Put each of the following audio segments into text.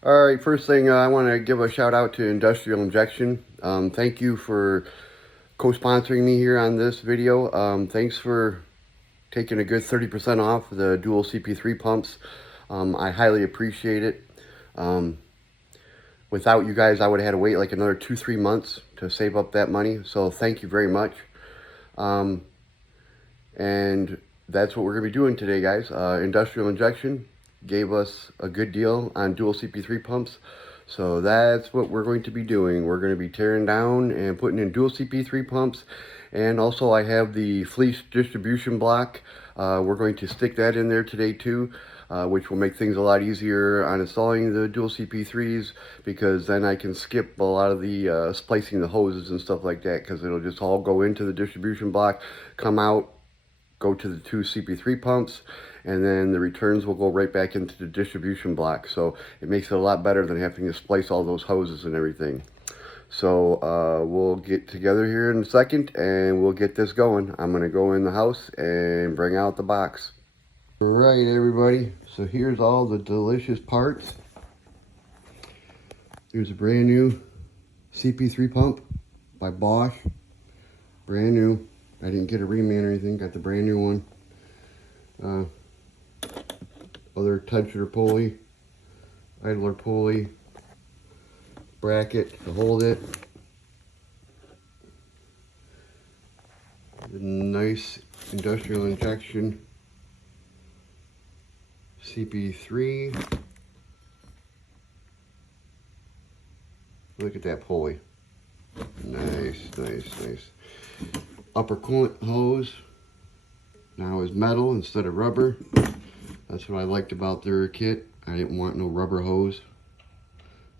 All right, first thing I want to give a shout out to Industrial Injection. Thank you for co-sponsoring me here on this video. Thanks for taking a good 30% off the dual CP3 pumps. I highly appreciate it. Without you guys, I would have had to wait like another 2-3 months to save up that money. So thank you very much. And that's what we're going to be doing today, guys. Industrial Injection gave us a good deal on dual CP3 pumps. So that's what we're going to be doing. We're going to be tearing down and putting in dual CP3 pumps. And also I have the Fleece distribution block. We're going to stick that in there today too, which will make things a lot easier on installing the dual CP3s, because then I can skip a lot of the splicing the hoses and stuff like that, because it'll just all go into the distribution block, come out, go to the 2 CP3 pumps, and then the returns will go right back into the distribution block. So it makes it a lot better than having to splice all those hoses and everything. So we'll get together here in a second and we'll get this going. I'm going to go in the house and bring out the box. All right, everybody. So here's all the delicious parts. There's a brand new CP3 pump by Bosch. Brand new. I didn't get a reman or anything. Got the brand new one. Other tensioner pulley, idler pulley, bracket to hold it. The nice Industrial Injection CP3. Look at that pulley. Nice, nice, nice. Upper coolant hose now is metal instead of rubber. That's what I liked about their kit. I didn't want no rubber hose.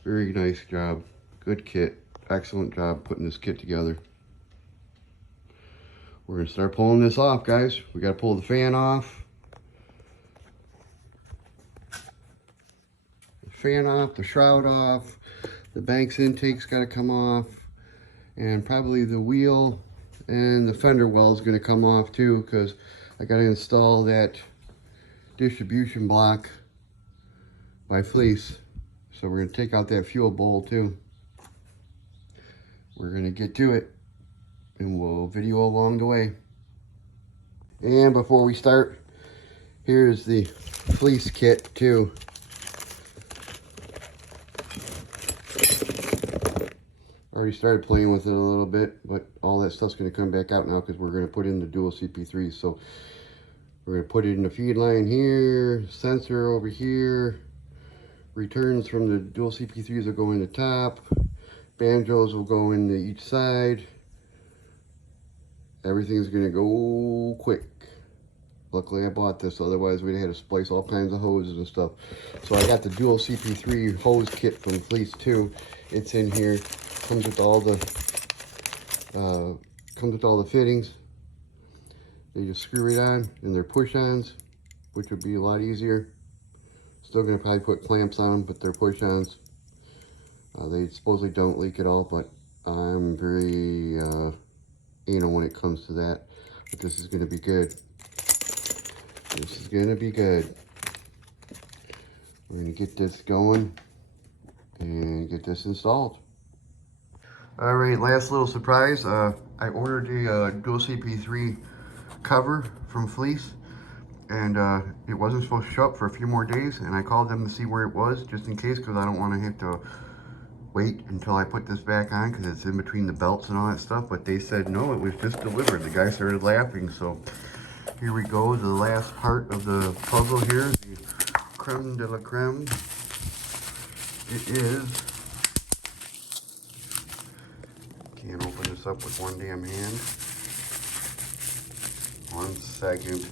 Very nice job. Good kit. Excellent job putting this kit together. We're going to start pulling this off, guys. We got to pull the fan off. The fan off, the shroud off. The Banks intake's got to come off. And probably the wheel and the fender well is going to come off too, because I got to install that distribution block by Fleece. So we're going to take out that fuel bowl too. We're going to get to it and we'll video along the way. And before we start, here's the Fleece kit too. Already started playing with it a little bit, but all that stuff's going to come back out now because we're going to put in the dual CP3. So we're going to put it in the feed line here, sensor over here, returns from the dual CP3s will go in the top, banjos will go into each side. Everything's going to go quick. Luckily I bought this, otherwise we'd have had to splice all kinds of hoses and stuff. So I got the dual CP3 hose kit from Fleece too. It's in here, comes with all the fittings. They just screw it on, and they're push-ons, which would be a lot easier. Still gonna probably put clamps on them, but they're push-ons. They supposedly don't leak at all, but I'm very anal when it comes to that. But this is gonna be good. This is gonna be good. We're gonna get this going and get this installed. All right, last little surprise. I ordered the dual CP3 cover from Fleece, and it wasn't supposed to show up for a few more days, and I called them to see where it was just in case, because I don't want to have to wait until I put this back on because it's in between the belts and all that stuff. But they said no, it was just delivered. The guy started laughing. So here we go, the last part of the puzzle here, the creme de la creme. It is, can't open this up with one damn hand. 1 second.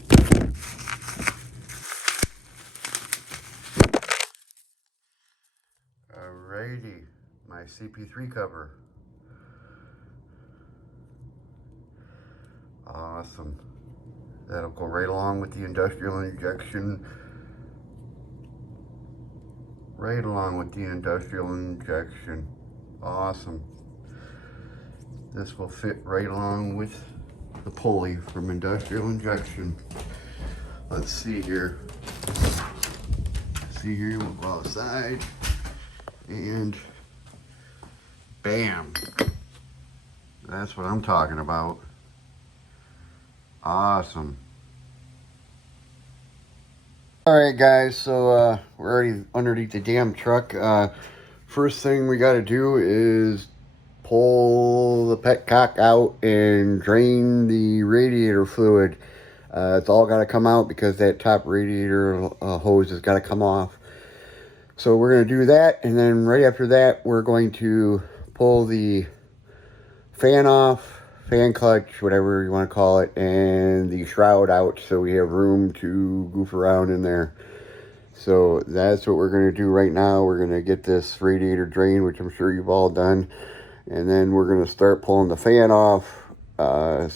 Alrighty, my CP3 cover. Awesome. That'll go right along with the Industrial Injection. Right along with the Industrial Injection. Awesome. This will fit right along with the pulley from Industrial Injection. Let's see here. See here, we'll go outside. And bam. That's what I'm talking about. Awesome. Alright guys, so we're already underneath the damn truck. First thing we gotta do is pull the petcock out and drain the radiator fluid. It's all gotta come out because that top radiator hose has gotta come off. So we're gonna do that, and then right after that we're going to pull the fan off, fan clutch, whatever you want to call it, and the shroud out so we have room to goof around in there. So that's what we're going to do right now. We're going to get this radiator drained, which I'm sure you've all done, and then we're going to start pulling the fan off,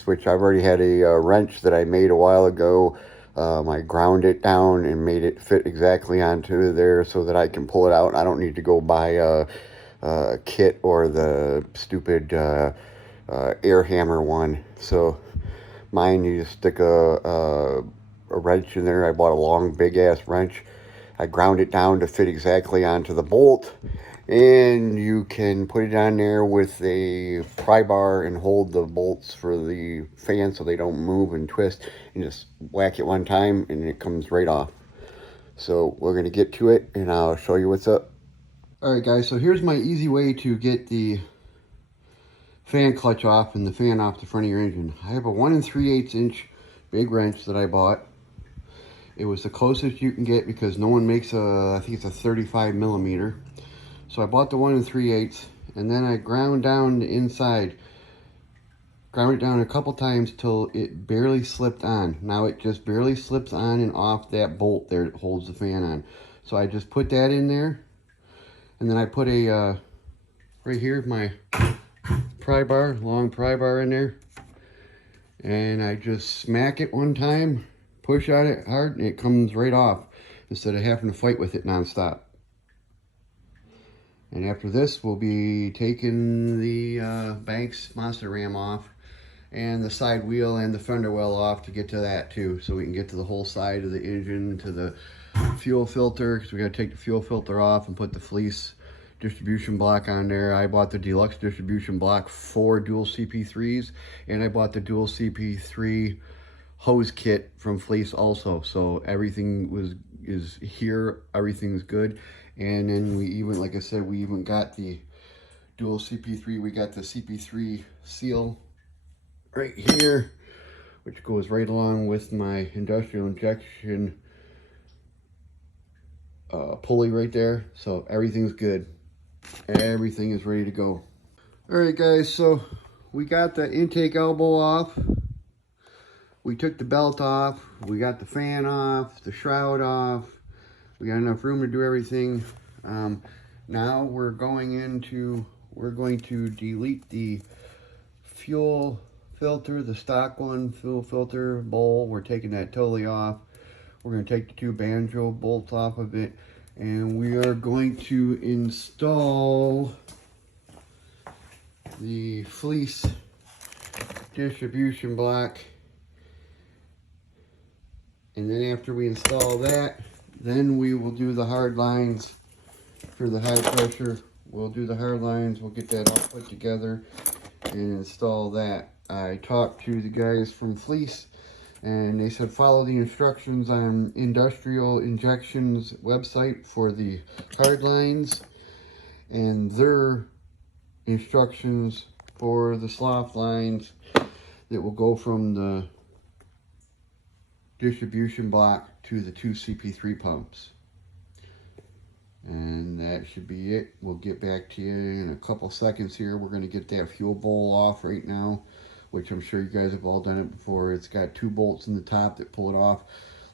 which I've already had a wrench that I made a while ago. I ground it down and made it fit exactly onto there so that I can pull it out. I don't need to go buy a kit or the stupid air hammer one. So mine, you just stick a wrench in there. I bought a long big ass wrench. I ground it down to fit exactly onto the bolt, and you can put it on there with a pry bar and hold the bolts for the fan so they don't move and twist, and just whack it one time and it comes right off. So we're going to get to it and I'll show you what's up. Alright guys, so here's my easy way to get the fan clutch off and the fan off the front of your engine. I have a 1 3/8 inch big wrench that I bought. It was the closest you can get because no one makes I think it's a 35 millimeter. So I bought the 1 3/8, and then I ground down the inside. Ground it down a couple times till it barely slipped on. Now it just barely slips on and off that bolt there that holds the fan on. So I just put that in there, and then I put a, right here, my pry bar, long pry bar in there, and I just smack it one time, push on it hard, and it comes right off instead of having to fight with it nonstop. And after this, we'll be taking the Banks Monster Ram off, and the side wheel and the fender well off to get to that too, so we can get to the whole side of the engine, to the fuel filter, because we got to take the fuel filter off and put the Fleece distribution block on there. I bought the deluxe distribution block for dual CP3s, and I bought the dual CP3 hose kit from Fleece also. So everything is here, everything's good. And then we even, like I said, we even got the dual CP3, we got the CP3 seal right here, which goes right along with my industrial injection pulley right there. So everything's good. Everything is ready to go. All right guys, so we got the intake elbow off, we took the belt off, we got the fan off, the shroud off, we got enough room to do everything. Now we're going to delete the fuel filter, the stock one, fuel filter bowl. We're taking that totally off. We're going to take the 2 Banjo bolts off of it, and we are going to install the Fleece distribution block. And then after we install that, then we will do the hard lines for the high pressure. We'll do the hard lines, we'll get that all put together and install that. I talked to the guys from Fleece, and they said follow the instructions on Industrial Injection's website for the hard lines, and their instructions for the slough lines that will go from the distribution block to the 2 CP3 pumps. And that should be it. We'll get back to you in a couple seconds here. We're going to get that fuel bowl off right now, which I'm sure you guys have all done it before. It's got 2 bolts in the top that pull it off.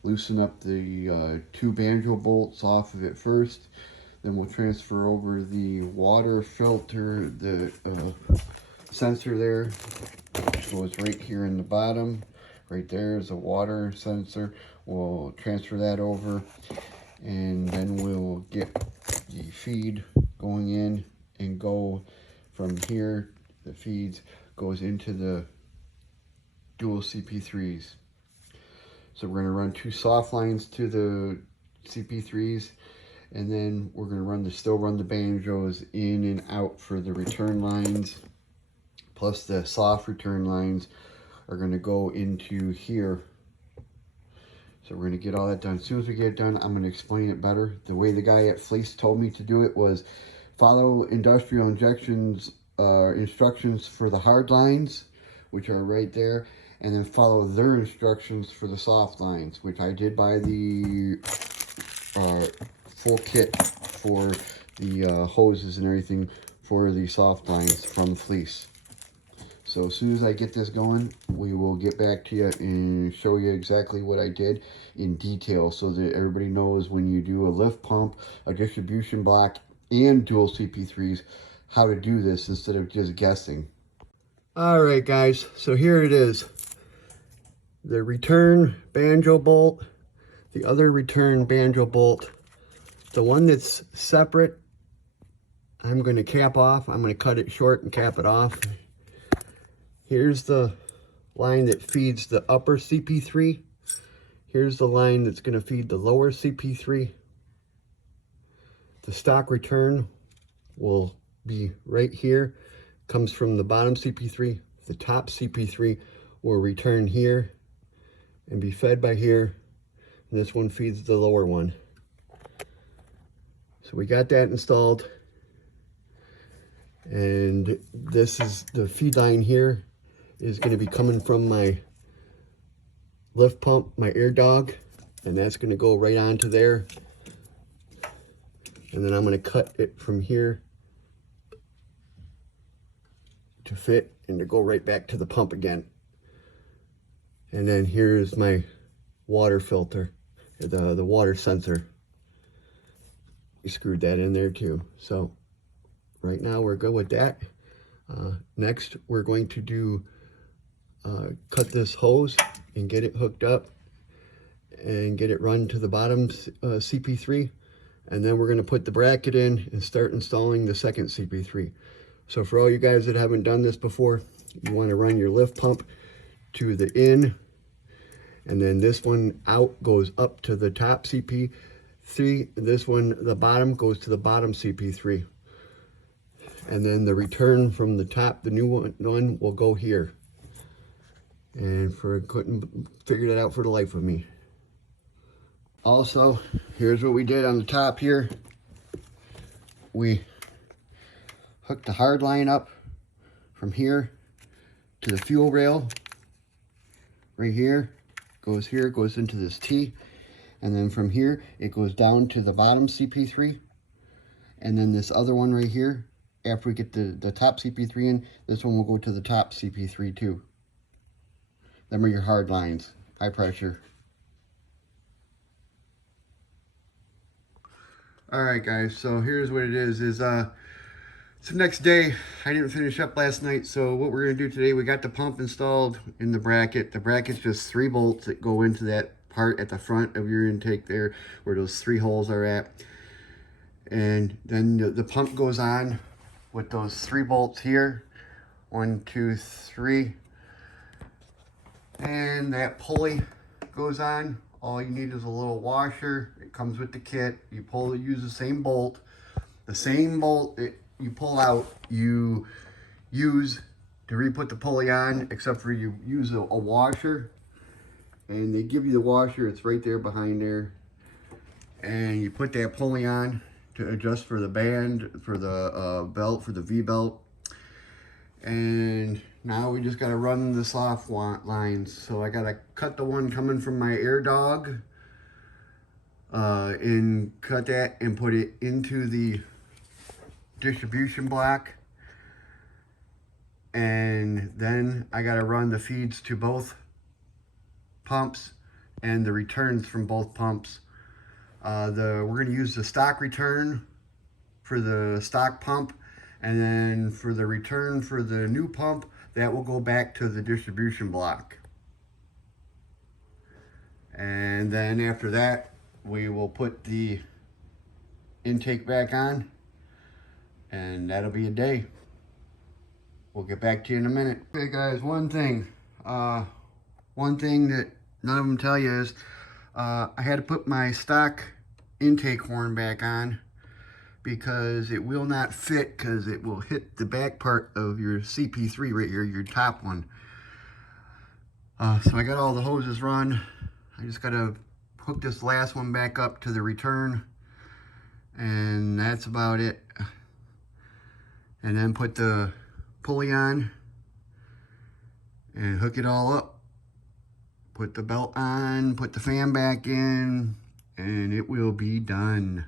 Loosen up the 2 Banjo bolts off of it first. Then we'll transfer over the water filter, the sensor there, which goes right here in the bottom. Right there is a water sensor. We'll transfer that over, and then we'll get the feed going in and go from here. The feeds goes into the dual CP3s. So we're going to run 2 soft lines to the CP3s, And then we're going to still run the banjos in and out for the return lines. Plus the soft return lines are going to go into here. So we're going to get all that done. As soon as we get it done, I'm going to explain it better. The way the guy at Fleece told me to do it was follow industrial injections instructions for the hard lines, which are right there, and then follow their instructions for the soft lines, which I did buy the full kit for the hoses and everything for the soft lines from Fleece. So as soon as I get this going, we will get back to you and show you exactly what I did in detail so that everybody knows when you do a lift pump, a distribution block, and dual CP3s, how to do this instead of just guessing. All right, guys, so here it is. The return banjo bolt, the other return banjo bolt. The one that's separate, I'm going to cap off. I'm going to cut it short and cap it off. Here's the line that feeds the upper CP3. Here's the line that's going to feed the lower CP3. The stock return will be right here. Comes from the bottom CP3. The top CP3 will return here and be fed by here. And this one feeds the lower one. So we got that installed. And this is the feed line here. Is going to be coming from my lift pump, my air dog, and that's going to go right onto there. And then I'm going to cut it from here to fit and to go right back to the pump again. And then here's my water filter, the water sensor. We screwed that in there too. So right now we're good with that. Next we're going to do cut this hose and get it hooked up and get it run to the bottom CP3, and then we're going to put the bracket in and start installing the second CP3. So for all you guys that haven't done this before, you want to run your lift pump to the in, and then this one out goes up to the top CP3. This one, the bottom, goes to the bottom CP3, and then the return from the top, the new one will go here. And couldn't figure that out for the life of me. Also, here's what we did on the top here. We hooked the hard line up from here to the fuel rail. Right here, goes into this T. And then from here, it goes down to the bottom CP3. And then this other one right here, after we get the top CP3 in, this one will go to the top CP3 too. Them are your hard lines, high pressure. All right, guys, so here's what it is it's the next day. I didn't finish up last night, so what we're gonna do today, we got the pump installed in the bracket. The bracket's just 3 bolts that go into that part at the front of your intake there, where those 3 holes are at. And then the pump goes on with those 3 bolts here. 1, 2, 3. And that pulley goes on. All you need is a little washer. It comes with the kit. You use the same bolt. The same bolt that you pull out, you use to re-put the pulley on, except for you use a washer. And they give you the washer. It's right there behind there. And you put that pulley on to adjust for the band, for the belt, for the V-belt. And now we just got to run the soft lines. So I got to cut the one coming from my air dog and cut that and put it into the distribution block. And then I got to run the feeds to both pumps and the returns from both pumps. We're going to use the stock return for the stock pump, and then for the return for the new pump, that will go back to the distribution block. And then after that, we will put the intake back on, and that'll be a day. We'll get back to you in a minute. Okay guys, one thing that none of them tell you is I had to put my stock intake horn back on, because it will not fit, because it will hit the back part of your CP3 right here, your top one. So I got all the hoses run. I just got to hook this last one back up to the return, and that's about it. And then put the pulley on and hook it all up. Put the belt on, put the fan back in, and it will be done.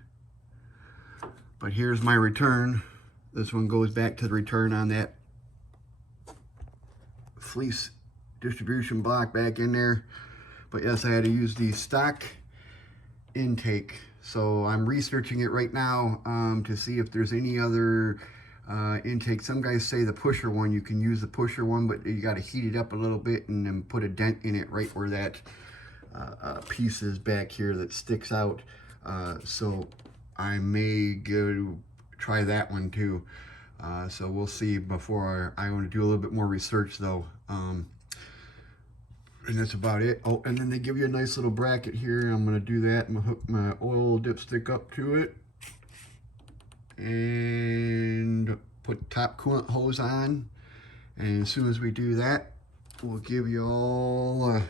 But here's my return. This one goes back to the return on that fleece distribution block back in there. But yes, I had to use the stock intake. So I'm researching it right now to see if there's any other intake. Some guys say the pusher one, you can use the pusher one, but you got to heat it up a little bit and then put a dent in it right where that piece is back here that sticks out. So I may go try that one too. So we'll see. Before I want to do a little bit more research though. And that's about it. Oh, and then they give you a nice little bracket here. I'm going to do that. I'm going to hook my oil dipstick up to it. And put top coolant hose on. And as soon as we do that, we'll give you all a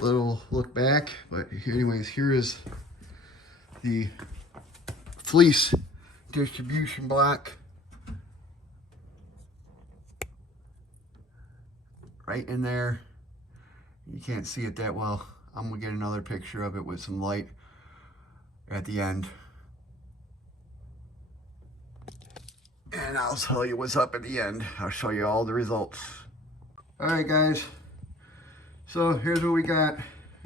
little look back. But anyways, here is the fleece distribution block. Right in there. You can't see it that well. I'm gonna get another picture of it with some light at the end. And I'll tell you what's up at the end. I'll show you all the results. All right, guys. So here's what we got.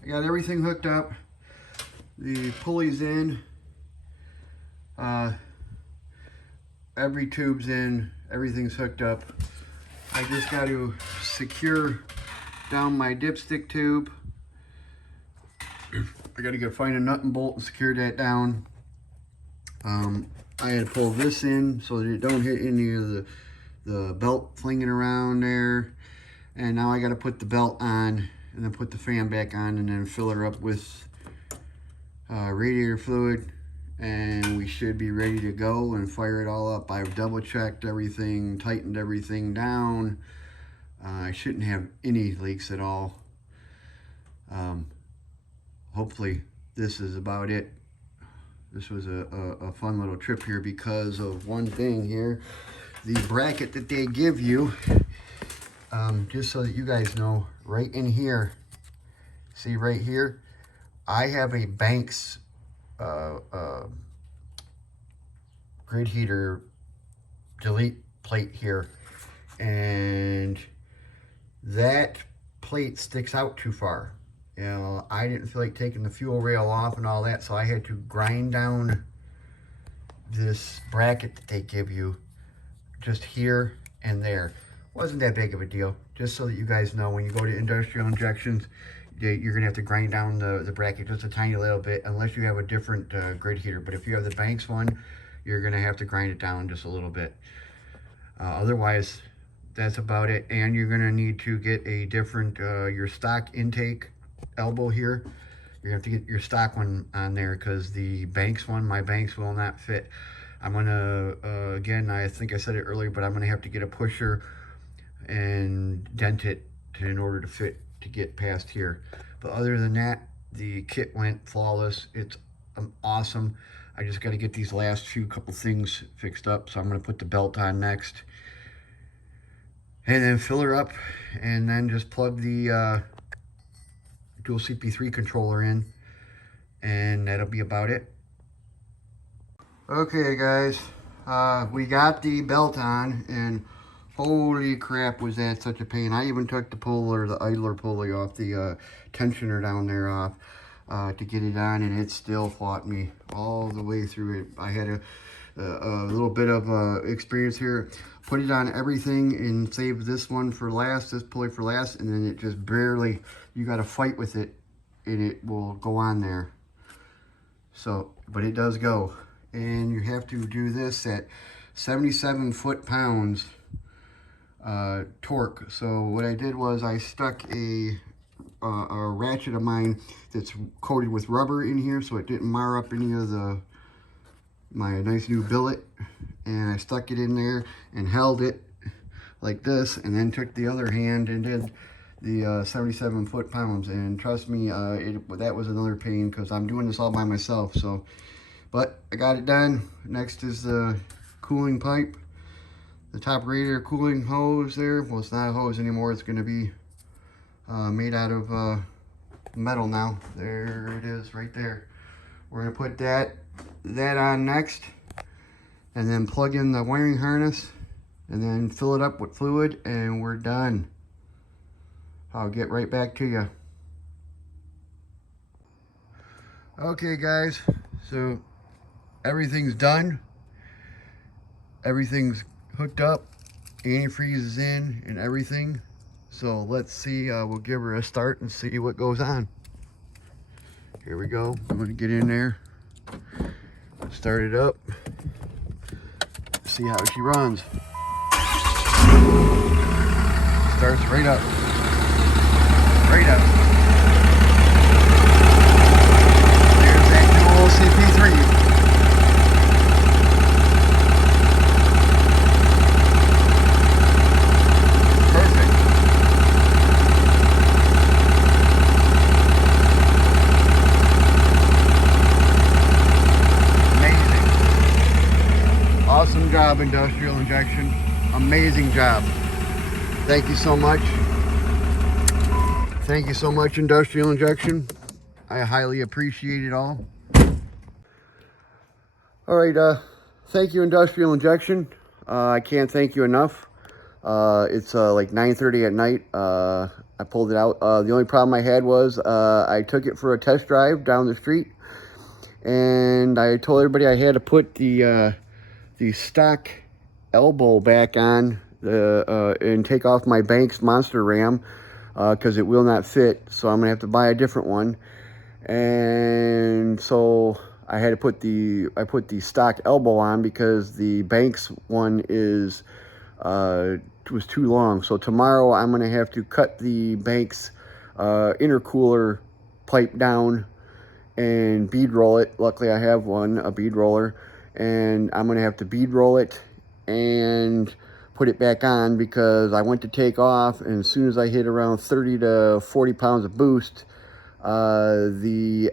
I got everything hooked up. The pulley's in. Every tube's in. Everything's hooked up. I just got to secure down my dipstick tube. I got to go find a nut and bolt and secure that down. I had to pull this in so that it don't hit any of the belt flinging around there. And now I got to put the belt on and then put the fan back on and then fill her up with radiator fluid, and we should be ready to go and fire it all up. I've double checked everything, tightened everything down. I shouldn't have any leaks at all. Hopefully this is about it. This was a fun little trip here because of one thing here. The bracket that they give you, just so that you guys know, right in here, see right here, I have a Banks grid heater delete plate here, and that plate sticks out too far. You know, I didn't feel like taking the fuel rail off and all that, so I had to grind down this bracket that they give you just here and there. Wasn't that big of a deal. Just so that you guys know, when you go to industrial injections, you're gonna have to grind down the bracket just a tiny little bit, unless you have a different grid heater. But if you have the Banks one, you're gonna have to grind it down just a little bit. Otherwise, that's about it. And you're gonna need to get a different, your stock intake elbow here. You're gonna have to get your stock one on there, because the Banks one, my Banks will not fit. I'm gonna, again, I think I said it earlier, but I'm gonna have to get a pusher and dent it in order to fit, to get past here. But other than that, the kit went flawless. It's awesome. I just got to get these last few couple things fixed up, so I'm going to put the belt on next and then fill her up, and then just plug the dual CP3 controller in, and that'll be about it. Okay guys, we got the belt on, and holy crap, was that such a pain. I even took the puller, the idler pulley off, the tensioner down there off to get it on, and it still fought me all the way through it. I had a little bit of experience here. Put it on everything and save this one for last, this pulley for last, and then it just barely, you got to fight with it and it will go on there. So, but it does go. And you have to do this at 77 foot-pounds torque. So what I did was I stuck a a ratchet of mine that's coated with rubber in here so it didn't mar up any of my nice new billet. And I stuck it in there and held it like this, and then took the other hand and did the 77 foot-pounds. And trust me, that was another pain because I'm doing this all by myself. So, but I got it done. Next is the cooling pipe, the top radiator cooling hose there. Well, it's not a hose anymore. It's going to be made out of metal now. There it is right there. We're going to put that on next, and then plug in the wiring harness, and then fill it up with fluid, and we're done. I'll get right back to you. Okay guys, so everything's done. Everything's hooked up. Antifreeze is in and everything. So let's see, we'll give her a start and see what goes on. Here we go. I'm gonna get in there, start it up, see how she runs. Starts right up. Right up. There's that dual Cp3. Perfect. Amazing. Awesome job, Industrial Injection. Amazing job. Thank you so much. Thank you so much, Industrial Injection. I highly appreciate it all. All right, thank you, Industrial Injection. I can't thank you enough. It's like 9:30 at night. I pulled it out. The only problem I had was I took it for a test drive down the street, and I told everybody I had to put the stock elbow back on and take off my Banks Monster Ram because it will not fit. So I'm gonna have to buy a different one. And so I had to put the stock elbow on because the Banks one was too long. So tomorrow I'm gonna have to cut the Banks intercooler pipe down and bead roll it. Luckily I have a bead roller, and I'm gonna have to bead roll it and put it back on because I went to take off, and as soon as I hit around 30 to 40 pounds of boost, the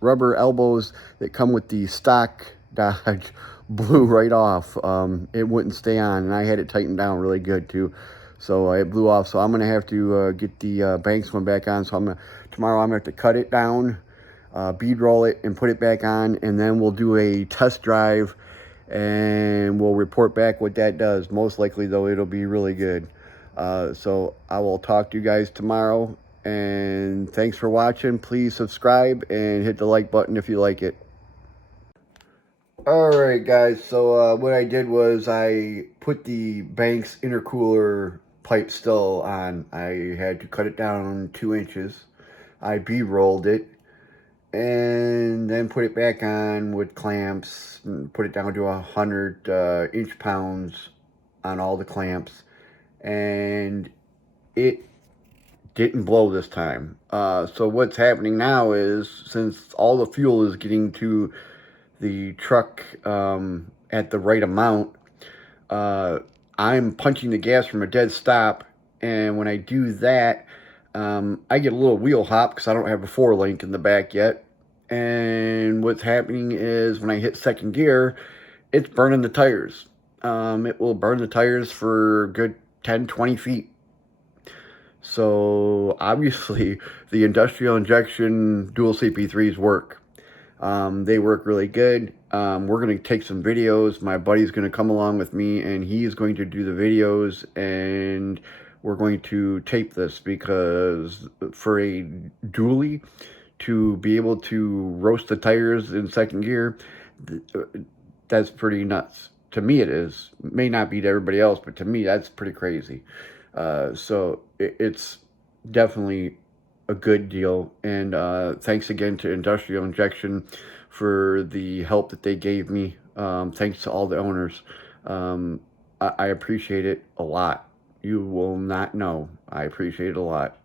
rubber elbows that come with the stock Dodge blew right off. It wouldn't stay on, and I had it tightened down really good too, so it blew off. So I'm gonna have to get the Banks one back on. So tomorrow I'm gonna have to cut it down, bead roll it, and put it back on, and then we'll do a test drive and we'll report back what that does. Most likely though, it'll be really good. So I will talk to you guys tomorrow, and thanks for watching. Please subscribe and hit the like button if you like it. Alright guys, so what I did was I put the Banks intercooler pipe still on. I had to cut it down 2 inches. I B-rolled it and then put it back on with clamps and put it down to 100 inch-pounds on all the clamps, and it didn't blow this time. So what's happening now is, since all the fuel is getting to the truck at the right amount, I'm punching the gas from a dead stop, and when I do that, I get a little wheel hop because I don't have a 4-link in the back yet. And what's happening is when I hit second gear, it's burning the tires. It will burn the tires for a good 10-20 feet. So obviously the Industrial Injection dual CP3s work. They work really good. We're going to take some videos. My buddy's going to come along with me, and he's going to do the videos, and we're going to tape this, because for a dually to be able to roast the tires in second gear, that's pretty nuts. To me it is. It may not be to everybody else, but to me that's pretty crazy. So it's definitely a good deal, and thanks again to Industrial Injection for the help that they gave me. Thanks to all the owners. I appreciate it a lot. you will not know. I appreciate it a lot.